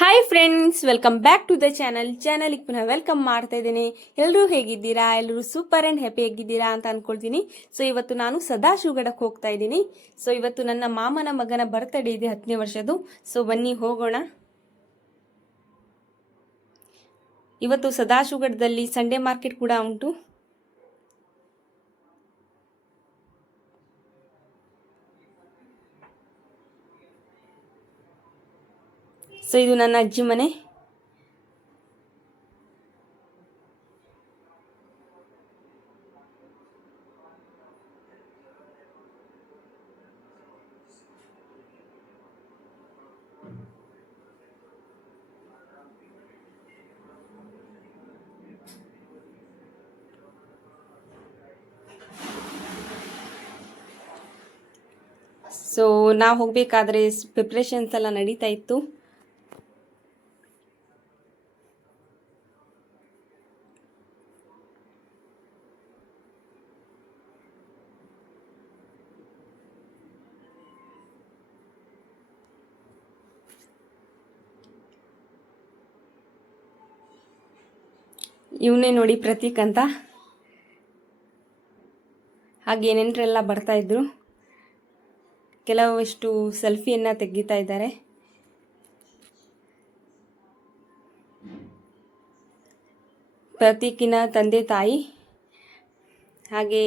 Hi friends, welcome back to the ಚಾನಲ್ಗೆ ಪುನಃ ವೆಲ್ಕಮ್ ಮಾಡ್ತಾ ಇದ್ದೀನಿ. ಎಲ್ಲರೂ ಹೇಗಿದ್ದೀರಾ? ಎಲ್ಲರೂ ಸೂಪರ್ ಆ್ಯಂಡ್ ಹ್ಯಾಪಿ ಆಗಿದ್ದೀರಾ ಅಂತ ಅಂದ್ಕೊಳ್ತೀನಿ. ಸೊ ಇವತ್ತು ನಾನು ಸದಾಶಿವಗಡಕ್ಕೆ ಹೋಗ್ತಾ ಇದ್ದೀನಿ. ಸೊ ಇವತ್ತು ನನ್ನ ಮಾಮನ ಮಗನ ಬರ್ತ್ಡೇ ಇದೆ, 10ನೇ ವರ್ಷದ್ದು. ಸೊ ಬನ್ನಿ ಹೋಗೋಣ. ಇವತ್ತು ಸದಾಶಿವಗಡದಲ್ಲಿ ಸಂಡೇ ಮಾರ್ಕೆಟ್ ಕೂಡ ಉಂಟು. ಸೊ ಇದು ನನ್ನ ಅಜ್ಜಿ ಮನೆ. ಸೊ ನಾವು ಹೋಗಬೇಕಾದ್ರೆ ಪ್ರಿಪ್ರೇಷನ್ಸ್ ಎಲ್ಲ ನಡೀತಾ ಇತ್ತು. ಇವನೇ ನೋಡಿ ಪ್ರತೀಕ್ ಅಂತ. ಹಾಗೆ ನೆಂಟರೆಲ್ಲ ಬರ್ತಾ ಇದ್ರು. ಕೆಲವಷ್ಟು ಸೆಲ್ಫಿಯನ್ನು ತೆಗಿತಾ ಇದ್ದಾರೆ. ಪ್ರತೀಕಿನ ತಂದೆ ತಾಯಿ ಹಾಗೆ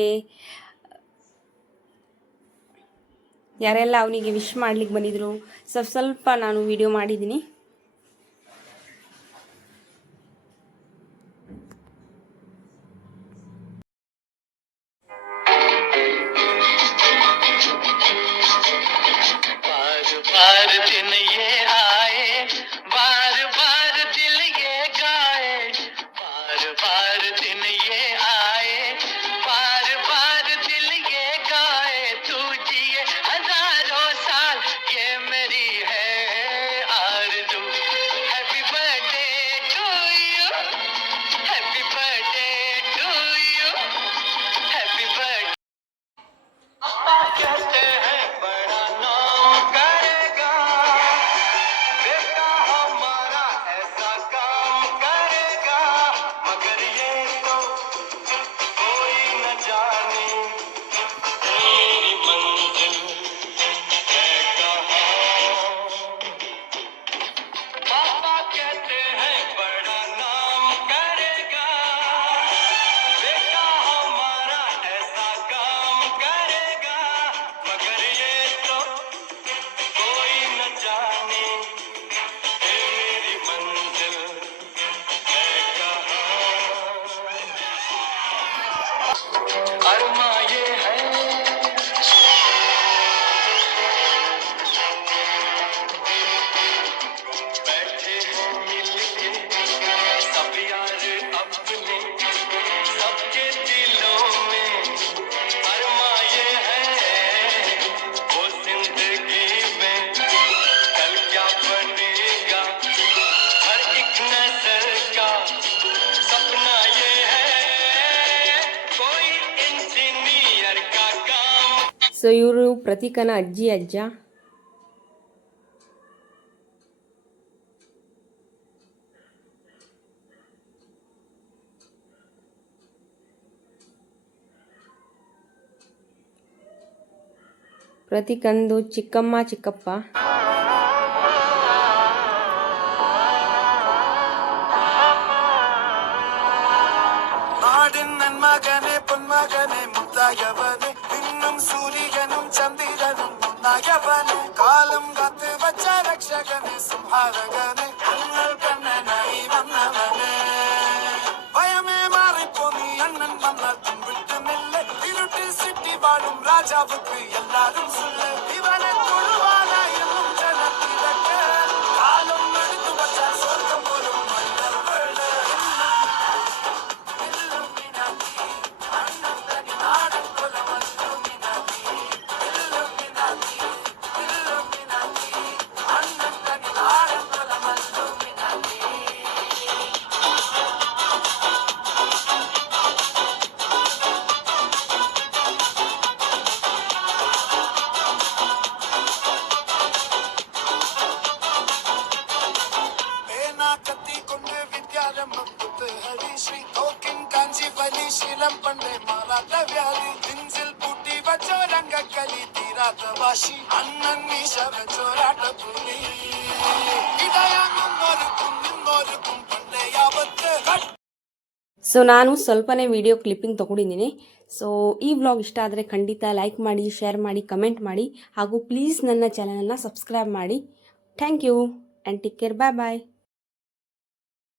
ಯಾರೆಲ್ಲ ಅವನಿಗೆ ವಿಶ್ ಮಾಡ್ಲಿಕ್ಕೆ ಬಂದಿದ್ರು ಸ್ವಲ್ಪ ನಾನು ವಿಡಿಯೋ ಮಾಡಿದ್ದೀನಿ. ಸೊ ಇವರು ಪ್ರತೀಕನ ಅಜ್ಜಿ ಅಜ್ಜ. ಪ್ರತೀಕಂದು ಚಿಕ್ಕಮ್ಮ ಚಿಕ್ಕಪ್ಪ. മകനെ പൊന്മകനെ മുത്തായവനെ നിന്നും സൂര്യനും ചന്ദ്രനും ഒന്നായവനെ കാലം കാത്ത് വച്ച രക്ഷകനെ സംഹാരകനെ ഞങ്ങൾ കണ്ണനായി വന്നവനെ ഭയമേ മാറിപ്പോ നീ അണ്ണൻ വന്നാൽ പിൻവിട്ട് നില്ല ഇരുട്ടി സിറ്റി വാഴും രാജാവുക്ക് എല്ലാരും സുല്ല ഇവനെ തൊഴുവാനായി എന്നും ജനത്തിരക്ക് കാലം എടുത്തു വച്ചാൽ സ്വർഗം പോലും ಸರಿ ಶ್ರೀ ತೋಕಿನ್ ಕಾಂಜಿ ಬಲಿ ಶೀಲಂ ಪಂಡೆ ಮಾರಾಟ ವ್ಯಾಲಿ ದಿನ್ಸಿಲ್ ಬೂಟಿ ಬಚ್ಚೋ ರಂಗ ಕಲಿ ತೀರಾತ ವಾಶಿ ಅಣ್ಣನ್ ಮೀಶವ ಚೋರಾಟ ಪುಲಿ ಇದಯ ನಿಮ್ಮೋರು ಪಂಡೆ ಯಾವತ್ತು ಸೊ ನಾನು ಸ್ವಲ್ಪನೇ ವಿಡಿಯೋ ಕ್ಲಿಪ್ಪಿಂಗ್ ತೊಗೊಂಡಿದ್ದೀನಿ. ಸೊ ಈ ವ್ಲಾಗ್ ಇಷ್ಟ ಆದರೆ ಖಂಡಿತ ಲೈಕ್ ಮಾಡಿ, ಶೇರ್ ಮಾಡಿ, ಕಮೆಂಟ್ ಮಾಡಿ ಹಾಗೂ ಪ್ಲೀಸ್ ನನ್ನ ಚಾನಲನ್ನು ಸಬ್ಸ್ಕ್ರೈಬ್ ಮಾಡಿ. Thank you and take care. Bye bye.